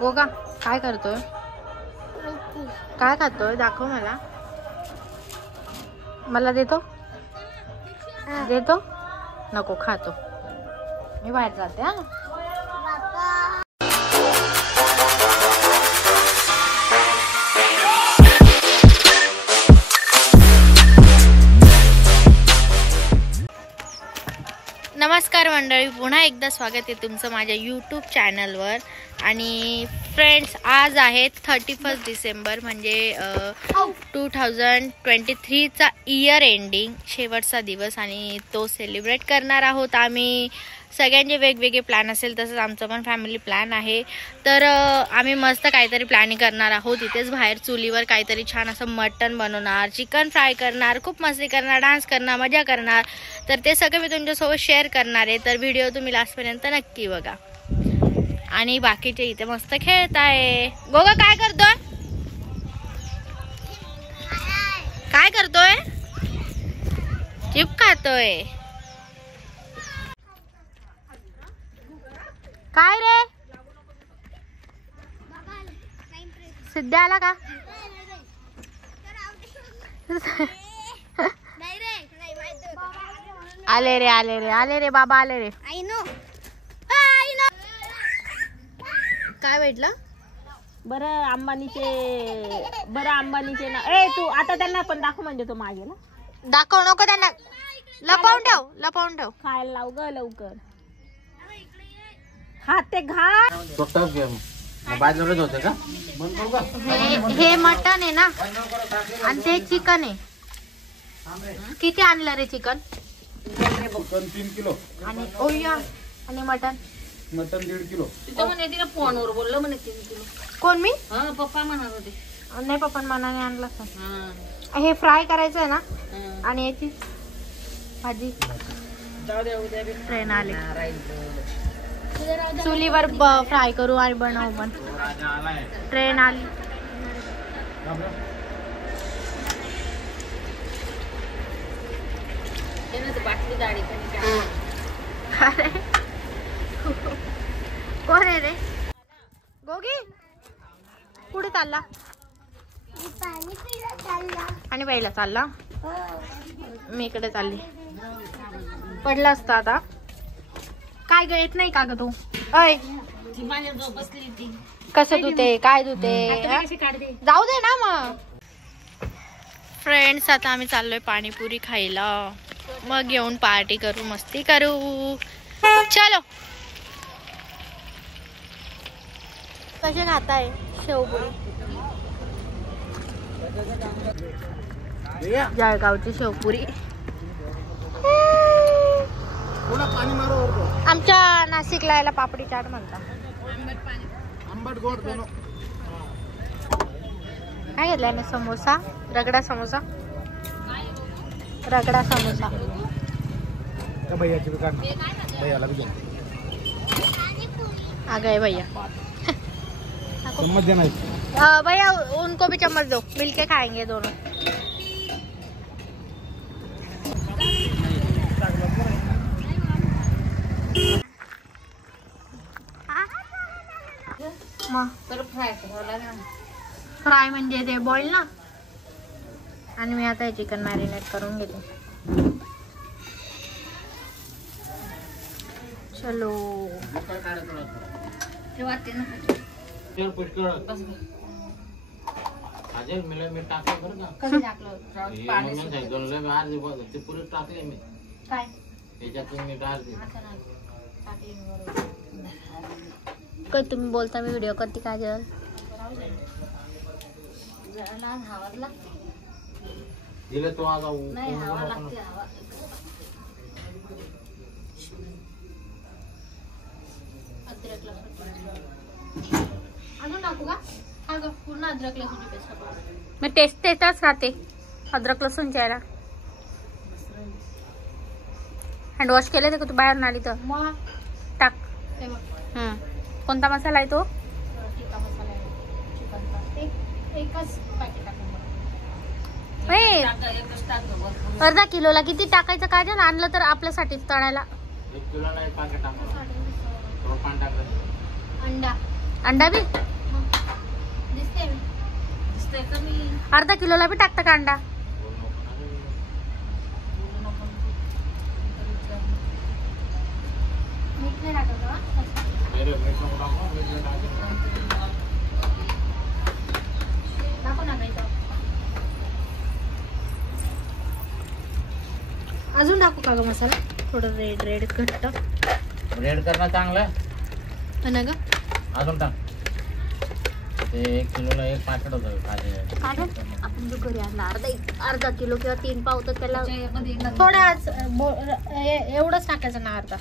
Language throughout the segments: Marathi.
गोगा काय करतोय? काय खातोय? दाखव मला. मला देतो? देतो? नको, खातो. मी बाहेर जाते. हा नमस्कार मंडळी, पुन्हा एकदा स्वागत आहे तुमचं माझ्या यूट्यूब चॅनलवर. आणि फ्रेंड्स, आज आहे 31 डिसेंबर म्हणजे 2023चा इयर एंडिंग, शेवटचा दिवस. आणि तो सेलिब्रेट करणार आहोत आम्ही. सगळ्यांचे वेगवेगळे प्लॅन असेल तसंच आमचं पण फॅमिली प्लॅन आहे. तर आम्ही मस्त काहीतरी प्लॅनिंग करणार आहोत. इथेच बाहेर चुलीवर काहीतरी छान असं मटण बनवणार, चिकन फ्राय करणार, खूप मस्ती करणार, डान्स करणार, मजा करणार. तर ते सगळं मी तुमच्यासोबत शेअर करणार आहे. तर व्हिडिओ तुम्ही लास्टपर्यंत नक्की बघा. आणि बाकीचे इथे मस्त खेळत आहे. गोगा काय करतोय? काय करतोय? चिप खातोय. काय रे? सिद्ध्या आला का? आले रे, आले रे, आले रे बाबा, आले रे. काय भेटलं? बरं अंबानीचे ना. ए तू आता त्यांना पण दाखव, म्हणजे तो मागे ना. दाखव नको त्यांना, लपवून ठेव, लपवून ठेव. खायला लाव ग लवकर. हात ते घा. होते का? हे मटन आहे ना, आणि ते चिकन आहे. किती आणलं रे चिकन? 3 किलो. आणि ओया आणि मटन 1.5 किलो. तिने फोनवर बोललो म्हणे 3 किलो. कोण? मी? पप्पा म्हणत होते. नाही, पप्पन मनाने आणलं. हे फ्राय करायचं आहे ना, आणि याची भाजी. ट्रेन आली, चुलीवर फ्राय करू आणि बनवू. पण ट्रेन आली. अरे कोण आहे रे? गोगी कुठे चालला? आणि बाईला चालला. मी इकडे चालली. पडला असता आता. काय ग, येत नाही का ग तू? अय कसं धुते, काय धुते? जाऊ दे ना मग. फ्रेंड्स, आता आम्ही चाललोय पाणीपुरी खायला. मग येऊन पार्टी करू, मस्ती करू. चलो. कसे खाताय शेवपुरी? जळगावची शेवपुरी. आमच्या नाशिकला याला पापडी चाट म्हणतात. काय घेतलाय ना? समोसा, रगडा समोसा. रगडा समोसा. आ गए भैया. चम्मच देना. भैया उनको भी चम्मच दो, मिलके खाएंगे दोनों. फ्राय म्हणजे ते बॉईल ना. आणि मी आता हे चिकन मॅरिनेट करून घेते. चलो. काय तुम्ही बोलता, मी व्हिडिओ करते. काजल दिले तो आज अजून टाकू का? पूर्ण अद्रक लसूणची पेस्ट. मी टेस्टच राहते अद्रक लसूण च्याला. हँड वॉश केले ते का तू बाहेर आली तर? मग टाक. कोणता मसाला आहे तो? टिक्का मसाला आहे चिकनचा. एकच पॅकेट टाकून. अर्धा किलोला किती टाकायचं काजल? आणलं तर आपल्यासाठी तळायला. 1 किलो नाही, पाकिट टाकायचं. अंडा अंडा बी दिसते का मी? अर्धा किलोला बी टाकता का अंडा? मीठ नाही टाकत का? टाकू नका इथं. अजून टाकू का ग मसाला? थोडं रेड रेड घट्ट रेड करणं चांगलं हो ना ग? अजून टाक. ते 1 किलोला 1 पाकिट होतं खाली. आपण जो घरी आणला अर्धा किलो किंवा 3 पाव तर त्याला त्याच्यामध्ये थोडाच एवढंच टाकायचं ना अर्धा.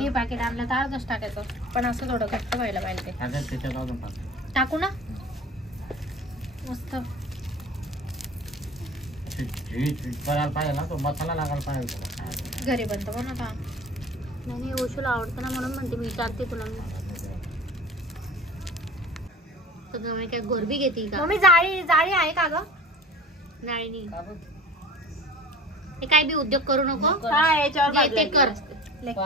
हे पॅकेट आणलं तर अर्धच टाकायचं पण असं थोडं घट्ट व्हायला पाहिजे. त्याच्यात अजून टाक. टाकू ना मस्त. करायला पाहिजे ना तो मसाला लागायला पाहिजे तुला. घरी बनतो पण आता नाही ओशूला आवडतं ना म्हणून म्हणते मी विचारते तुला मी. तर काय गोरबी घेते का? मम्मी जाळी जाळी आहे का ग? नाही हे काय बी उद्योग करू नको. ते कर लेग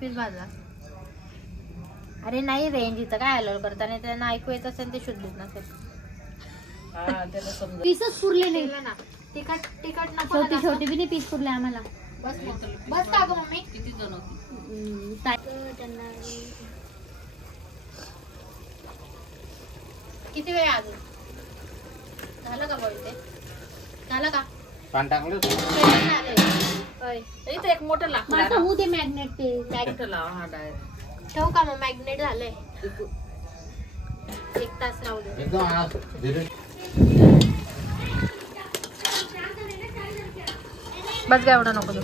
पीस भाजला. अरे नाही रेंज इथं काय अलाव करता नाही त्यांना ऐकू येत असेल ते शुद्धीत नसेल. पीसच पुरले नाही ना. तिखट तिखट नको. छोटी छोटी बी नाही पीस पुरले आम्हाला. बस बस का ग मम्मी? किती जण होती? किती वेळ अजून झालं का बोलते? झालं का? पान टाकलं इथं एक मोठं लाकूड आहे. होऊ दे मॅग्नेट ते मोठं लावा हा डायरेक्ट. ठेवू का मग? मॅग्नेट झालंय 1 तास राहू दे. एकदम आज धीरे. बस काय एवढं नको तू.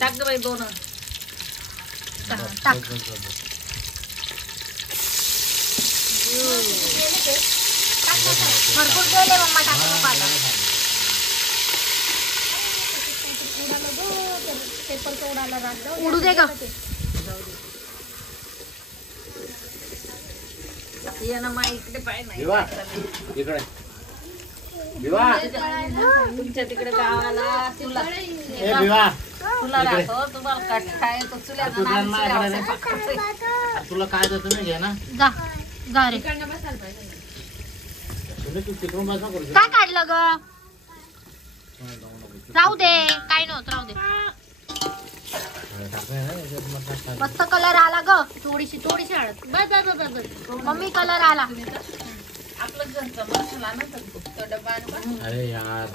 टाक गं बाई 2. टाक. भरपूर गेले मम्मा टाकू नको आता. उडू दे का? ये ना मा इकडे पाय नाही. विवा इकडे विवा. तुमच्या तिकडे गावाला तुला ए विवा तुला राहतो तुम्हाला कट खायचं चुल्या तुला काय तर तुम्ही घे ना. जा जा रे. तुम्ही तू तिकडून बसा करू. काय काढलं ग? राहू दे काय नव्हतं राहू दे. मस्त कलर आला ग. थोडीशी थोडीशी हळद. बस बस बस मम्मी कलर आला. आपलं घरचं मसाला ना तो डब्बा आणू. अरे यार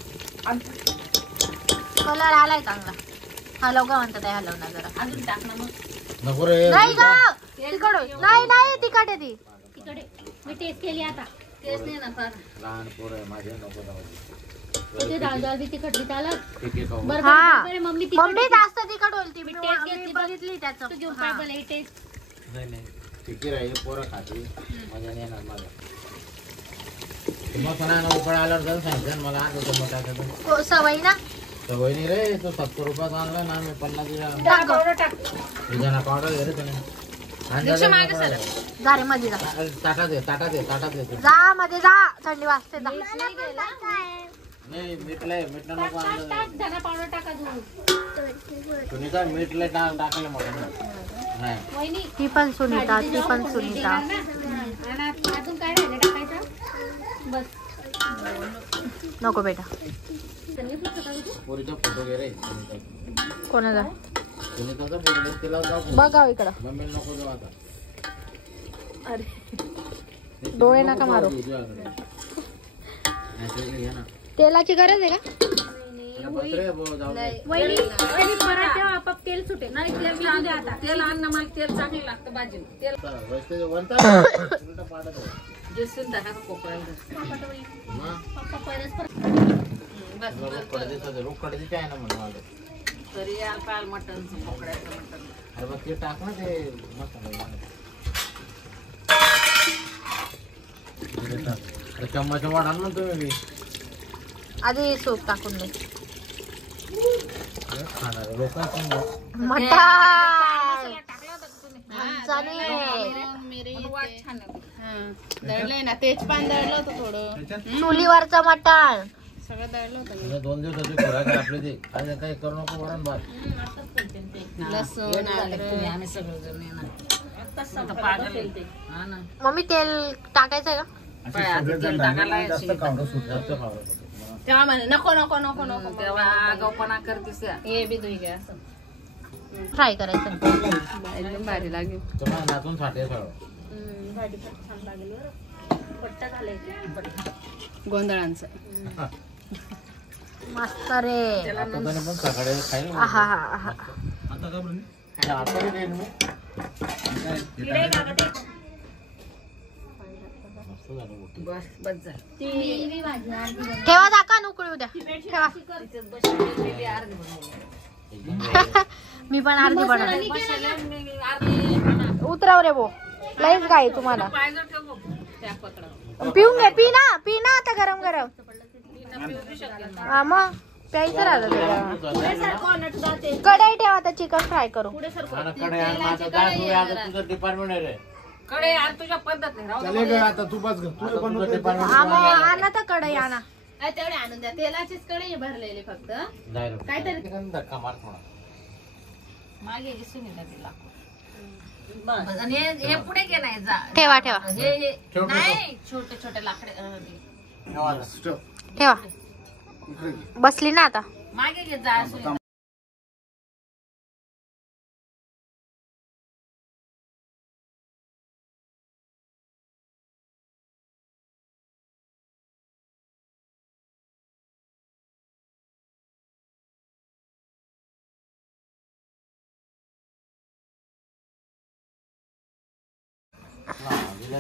कलर आलाय चांगला. हलव का म्हणतात हलव ना जरा. अजून टाक ना मग. नको रे. नाही ग तिकड नाही नाही तिकट आहे ती. तिकडे मी टेस्ट केली आता. तेच नाही ना फार. लहान पोरं आहे माझे नको जाऊ. ते डाळ डाळ बी तिखट बी चालत. ठीक आहे खाऊ. बरं मम्मी जास्त तिखट बोलती. मी टेस्ट घेतली बघितली त्याचं. नाही नाही ठीक आहे हे पोरं खाते मजा नाही येणार माझं. मग पण उकळ आल्यावर जाऊन सांगितलं मला आज मोठा सवय ना. सवय नाही रे. तो 70 रुपयात आणला ना मी 50 दिला. पावडर घे रे तुम्ही. जा रे मध्ये जा. ताटात दे. जा मध्ये जा. थंडी वाजते जा. नाही मीठलंय मीठ नको आणलं. धना पावडर टाका तुम्ही काय मीठले टाकले मोठं नाही. ती पण सुनीता ती पण सुनीता. अजून काय राहिलं टाकायचं? बस नको बेटा. पोरीचा फोटो घे रे. कोणाचा? सुनीताचा फोटो तिला जाऊ. बघा इकडं. मम्मी नको जाऊ आता. अरे डोळे नका मारू. तेलाची गरज आहे का? आपाप तेल सुटेल. नाही तेल आणू दे आता. तेल आण ना मला तेल चांगलं लागतं भाजी. तेल दिसून टाका कोपऱ्याला. तरी यार पाल मटनचं कोकड्याचं मटन. अरे मग ते टाक ना ते मसाला. चम्मच वाढा ना तुम्ही. आधी सूप टाकून दे. खाणार लोक चुलीवरचं मटण सगळं दळलं होतं मी. 2 दिवसाची खुराक आहे आपली ती. काय काही करू नको वरण भात. लसूण आम्ही सगळेजण येणार. हा ना. मम्मी तेल टाकायचंय का? तेल टाकायला जास्त खावडं सुटलं तर खावडं. तेव्हा म्हणे नको नको नको नको तेव्हा आगाऊपणा करतेस हे बी धुई घ्या असं फ्राय करायचं. एकदम भारी लागेल. तुम्हाला नाचून साठे सगळं. भाजी पण छान लागेल बरं. पट्टा झालाय गोंधळांचं. मस्त रे. आता तरी पण सकाळी खाईल. आहा हा हा. आता देईन मी. बस बस झालं. ठेवा दाखवा उकळू द्या. ठेवा. मी पण अर्धी बनवते. उतराव रे भो. लईच काय तुम्हाला. पिऊन घे. पी ना आता गरम गरम. हा मग प्यायचं राहिलं. कढई ठेवा आता चिकन फ्राय करू. डिपार्टमेंट आहे रे. कडे यार तुझ्या पद्धत नाही आता तू बस आणा तर कढई आणा. तेवढे आणून द्या. तेलाचीच कढई भरलेली फक्त काहीतरी धक्का मार थोडा. मागे दिसून येतात तिला. हे पुढे घे नाही जा. ठेवा हे नाही छोटे छोटे लाकडे ठेवा. बसली ना आता. मागे घे जा.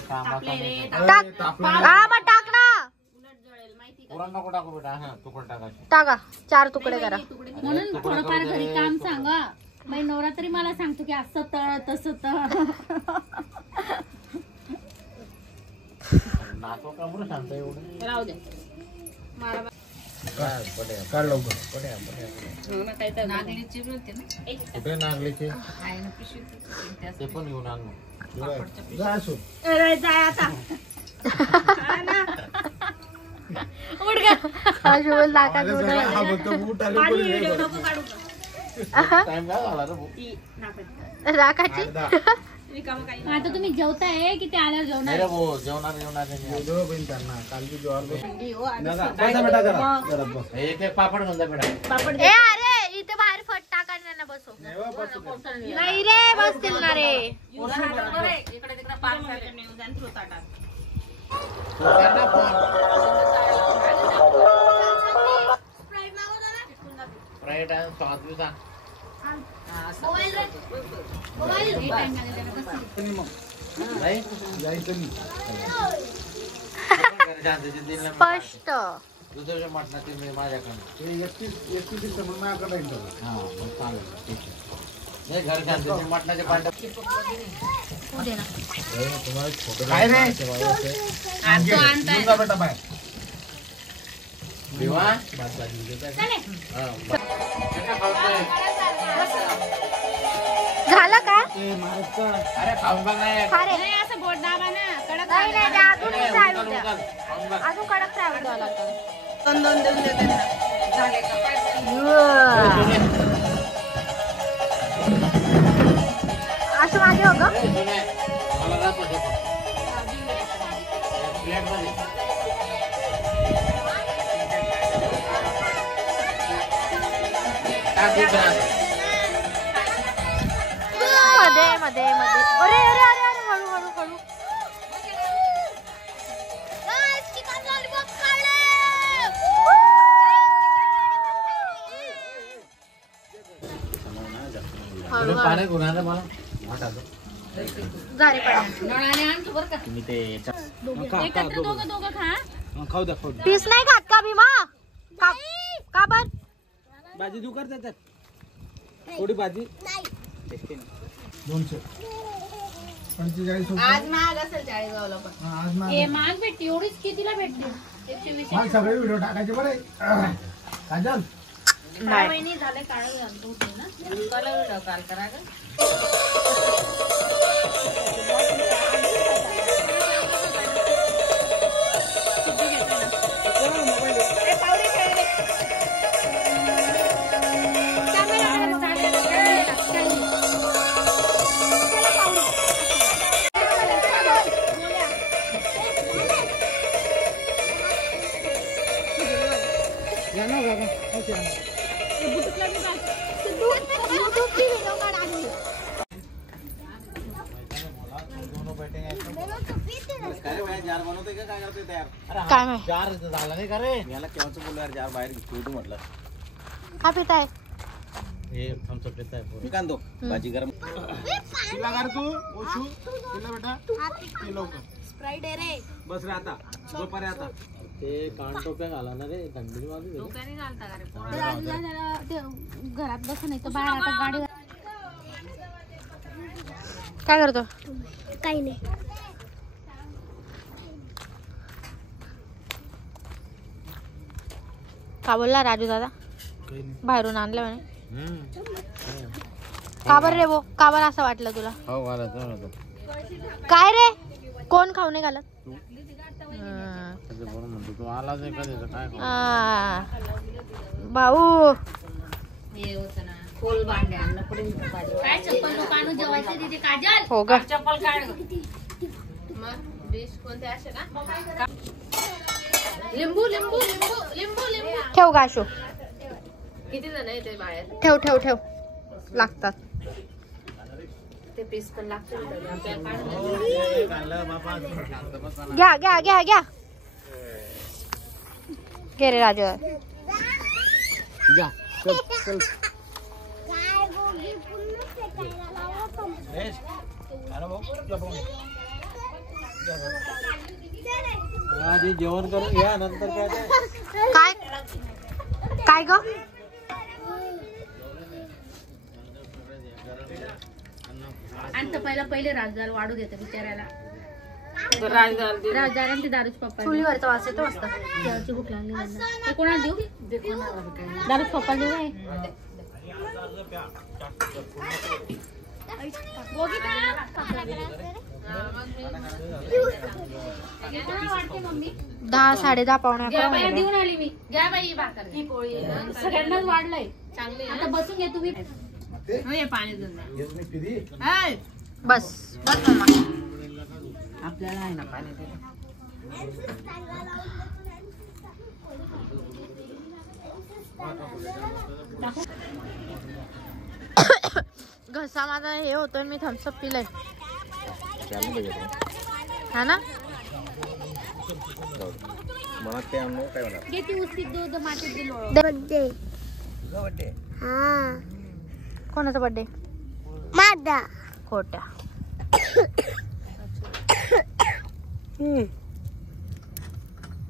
टाक. हा मग टाक ना. नको टाकू बेटा. हा तुकडे टाकायचे. टाका. 4 तुकडे करा. म्हणून थोडंफार घरी काम सांगा. बाई नवरा तरी मला सांगतो की असं तळ तसं तळ. नाचो का बरं शांत एवढं. राहू दे. काढ लवकर. नागलीची होते ना. कुठे नागलीचे ते पण घेऊन आण. जाय आता. राखाची. आता तुम्ही जेवताय की ते आल्यावर जेवणार? एक पापड घेऊन जा बेटा. पापड ए अरे इथे बाहेर फट टाकायला बसो. नाही रे बसतील ना रे. इकडे तिकडे पाच फ्राईड आणि सॉस बी सांग. स्पष्ट. दुसऱ्या मटणाची मी माझ्याकडे. हा मग चालेल ठीक आहे. नाही घर शांतीचे मटणाचे पांढरे तुम्हाला छोटे बेटा बाय. झालं का? अरे खाऊन बघ नाही. असं बोट दाबा ना. कडक नाही अजून फ्राय होऊ द्या. अजून कडक फ्राय होऊ द्यावं लागतं. 2 देऊन दे त्यांना. झाले का पाय. असं मागे हो ग. मला राहत होते प्लेट मध्ये. मध्ये मध्ये मध्ये. अरे अरे अरे अरे हळू हळू हळू. पाणी गुन्हा मला झाले पण नळाने आणतो बरं का. तुम्ही ते एकत्र दोघं खा. खाऊ द्या. पीस नाही खात का भीमा? का बर? भाजी देऊ करते त्यात थोडी भाजी. 245. आज महाग असेल 40 गावला पण. हे महाग भेटते. एवढीच कितीला भेटते? 120. सगळे व्हिडिओ टाकायचे बरे. काजल काय महिने झाले काळ घालतो होते ना. कला व्हिडिओ कॉल करा ग. पावडे काय माहिती जार झाला नाही का रे याला केव्हाच बोललो यार जार बाहेर घेतो म्हटलं हा पिता आहे हे आमचं पिता आहे मी कांदो भाजी गरम तिला कर तू ओशू तिला बेटा ते लवकर स्प्राईट आहे रे. बस रे आता झोपा रे आता ते कान टोप्या घाला ना रे थंडी वाजली डोक्याने घालता का रे पोरं? घरात बसून नाही तर बाहेर आता गाडीवर. काय करतो? काही नाही. का बोलला राजू दादा? बाहेरून आणलं म्हणे. का बरं रे वो? का बरं असं वाटलं तुला? हो घालायचं काय रे कोण खाऊ नाही घालत? म्हणतो तू आलाच आहे का त्याचं काय भाऊ हे होतं ना खोल भांडे आणलं पुढे भाजी. काय चप्पल दुकान जेवायचं तिथे काजल हो ग. चप्पल काढ गं. मग डिश कोणते असे ना लिंबू लिंबू लिंबू लिंबू लिंबू ठेव गाशो. किती जण आहे ते बाहेर ठेव ठेव ठेव लागतात. ते पीस पण लागतील घ्या घ्या घ्या घ्या घे रे राजू. घ्या चल चल काय गोगी पुन्हा फेकायला लावतो. आधी जेवण करून घ्या नंतर काय काय काय ग? आणि तर पहिले राजदार वाढू देते बिचाऱ्याला. राजदार आणि ते दारूच पप्पा चुलीवरचा वास येतो मस्त. जेवायची भूक लागली त्यांना. ते कोणाला देऊ दारूच पप्पा देऊ काय? गोगी का? वाटते मम्मी 10 10:30 पावणे घ्या बाई 11. देऊन आली मी. घ्या बाई भाकर ही पोळी सगळ्यांनाच वाढलंय चांगली. आता बसून घे तुम्ही. हे पाणी देऊन द्या. बस बस मम्मा. आपल्याला आहे ना पाणी दे. घसा माझा हे होतोय. मी थम्सअप पिलंय हा ना. मनात ते आणू काय होणार किती उस्तीत दूध मातीत दिलो. बर्थडे हा कोणाचा बर्थडे? माझा. खोट्या.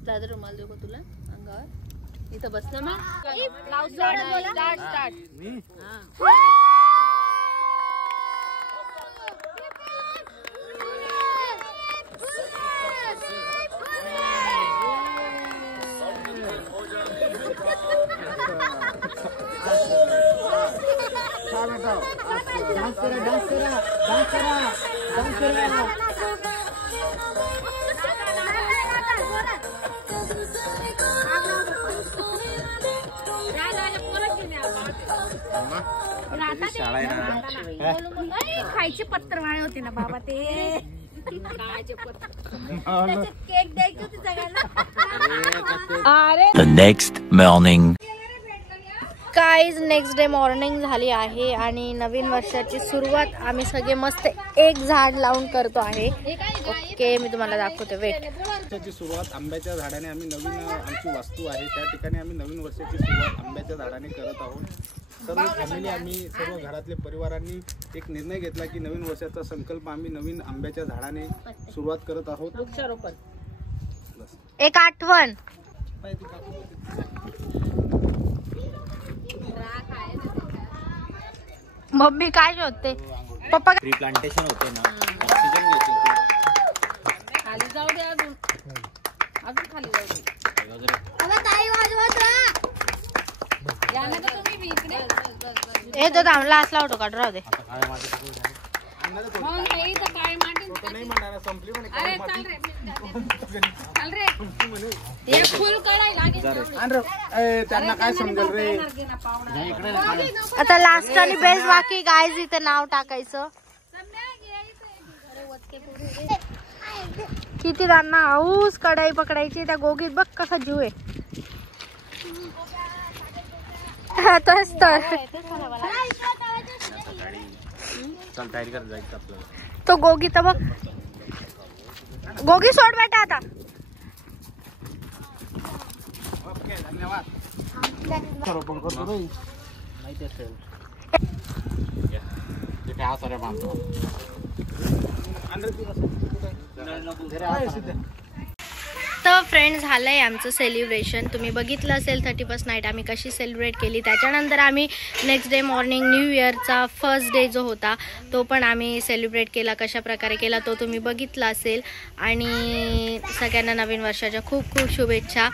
दादा रुमाल देऊ का तुला अंगावर? इथं बस ना मग. स्टार्ट. डान्स करा डान्स करा डान्स करा डान्स करा शाळा आहे ना खायचे पत्र वाळे होते ना बाबा ते. खायचे पत्र केक द्यायची होती सगळ्यांना. The next morning. Guys next day morning झाली आहे आणि नवीन वर्षाची सुरुवात आम्ही सगळे मस्त एक झाड लावून करतो आहे. ओके मी तुम्हाला दाखवते. वेट. वर्षाची सुरुवात आंब्याच्या झाडाने आम्ही नवीन आमची वास्तू आहे त्या ठिकाणी आम्ही नवीन वर्षाची सुरुवात आंब्याच्या झाडाने करत आहोत. सर्व फॅमिली आम्ही सर्व घरातले परिवारांनी एक निर्णय घेतला की नवीन वर्षाचा संकल्प आम्ही नवीन आंब्याच्या झाडाने सुरुवात करत आहोत. वृक्षारोपण. एक आठवण. मम्मी काय शोधते? पप्पा ट्री प्लांटेशन होते ना ऑक्सिजन घेतो खाली जाऊ दे अजून खाली जाऊ दे. या ना का तुम्ही बी इकडे. हे तो थांबला असला होतो का राहू दे. मग हे इथं काळी माती. नाही म्हणणार संपली म्हणे अरे चाल रे हे फुल काढायला लागेल. त्यांना काय समजेल रे. आता लास्ट आणि बेस्ट बाकी गाईज इथे नाव टाकायचं. किती त्यांना हाऊस कढाई पकडायची. त्या गोगीत बघ कसा जीव आहे. राहतोय तर चल तयारी कर जायचं आपल्याला. तो गोगी तर बघ, गोगी सोड बेटा आता. ओके धन्यवाद. रोपण करतो रे. माहिती असेल तिथे हा सरे बांधतो. तर फ्रेंड झालंय आमचं सेलिब्रेशन. तुम्ही बघितलं असेल 31st नाईट आम्ही कशी सेलिब्रेट केली. त्याच्यानंतर आम्ही नेक्स्ट डे मॉर्निंग न्यू इयरचा फर्स्ट डे जो होता तो पण आम्ही सेलिब्रेट केला. कशा प्रकारे केला तो तुम्ही बघितला असेल. आणि सगळ्यांना नवीन वर्षाच्या खूप खूप शुभेच्छा.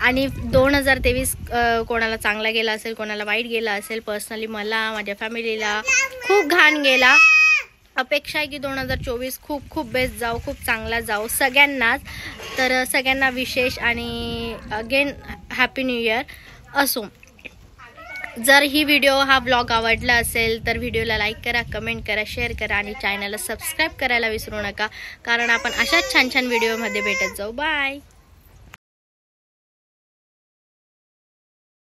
आणि 2023 कोणाला चांगला गेला असेल, कोणाला वाईट गेला असेल. पर्सनली मला, माझ्या फॅमिलीला खूप घाण गेला. अपेक्षा आहे की 2024 खूप खूप बेस्ट जाऊ, खूप चांगला जाऊ सगळ्यांनाच. तर सगळ्यांना विशेष आणि अगेन हॅपी न्यू इयर असो. जर ही व्हिडिओ हा ब्लॉग आवडला असेल तर व्हिडिओला लाईक करा, कमेंट करा, शेअर करा आणि चॅनलला सबस्क्राईब करायला विसरू नका. कारण आपण अशाच छान छान व्हिडिओमध्ये भेटत जाऊ. बाय.